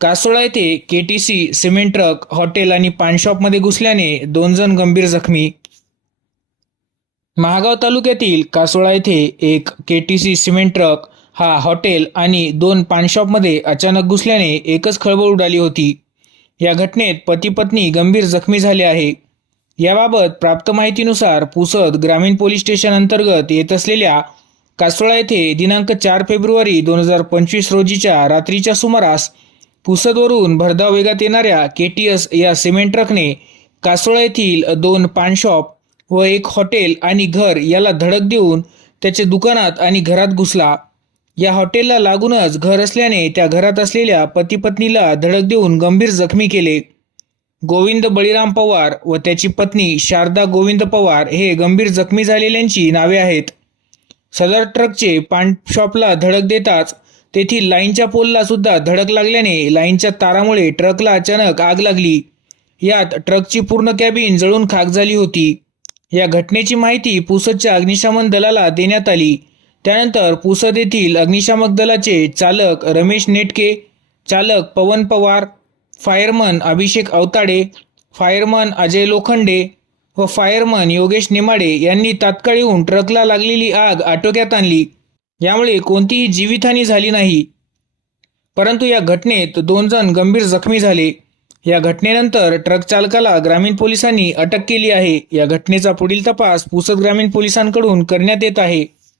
कासोळा येथे K T C cement truck hotel आणि पानशॉपमध्ये घुसल्याने दोन जण गंभीर जखमी. महागाव तालुक्यातील कासोळा येथे एक K T C cement truck हा हॉटेल आणि दोन पानशॉपमध्ये अचानक घुसल्याने एकच खळबळ उडाली होती. या घटनेत पती पत्नी गंभीर जखमी झाले आहे. याबाबत प्राप्त माहितीनुसार पुसद ग्रामीण पोलीस स्टेशन अंतर्गत येत असलेल्या कासोळा येथे दिनांक चार फेब्रुवारी दोन हजार पंचवीस रोजीच्या रात्रीच्या सुमारास पुसदवरून भरधाव वेगात येणाऱ्या के टी एस या सिमेंट ट्रकने कासोळा येथील दोन पान शॉप व एक हॉटेल आणि घर याला धडक देऊन त्याचे दुकानात आणि घरात घुसला. या हॉटेलला लागूनच घर असल्याने त्या घरात असलेल्या पती पत्नीला धडक देऊन गंभीर जखमी केले. गोविंद बळीराम पवार व त्याची पत्नी शारदा गोविंद पवार हे गंभीर जखमी झालेल्यांची नावे आहेत. सदर ट्रकचे पान शॉपला धडक देताच तेथील लाईनच्या पोलला सुद्धा धडक लागल्याने लाईनच्या तारामुळे ट्रकला अचानक आग लागली. यात ट्रकची पूर्ण कॅबिन जळून खाक झाली होती. या घटनेची माहिती पुसदच्या अग्निशमन दलाला देण्यात आली. त्यानंतर पुसद येथील अग्निशामक दलाचे चालक रमेश नेटके चालक पवन पवार फायरमन अभिषेक अवताडे फायरमन अजय लोखंडे व फायरमन योगेश नेमाडे यांनी तात्काळ येऊन ट्रकला लागलेली आग आटोक्यात आणली. यामुळे कोणतीही जीवितहानी झाली नाही. परंतु या घटनेत दोन जण गंभीर जखमी झाले. या घटनेनंतर ट्रक चालकाला ग्रामीण पोलिसांनी अटक केली आहे. या घटनेचा पुढील तपास पुसद ग्रामीण पोलिसांकडून करण्यात येत आहे.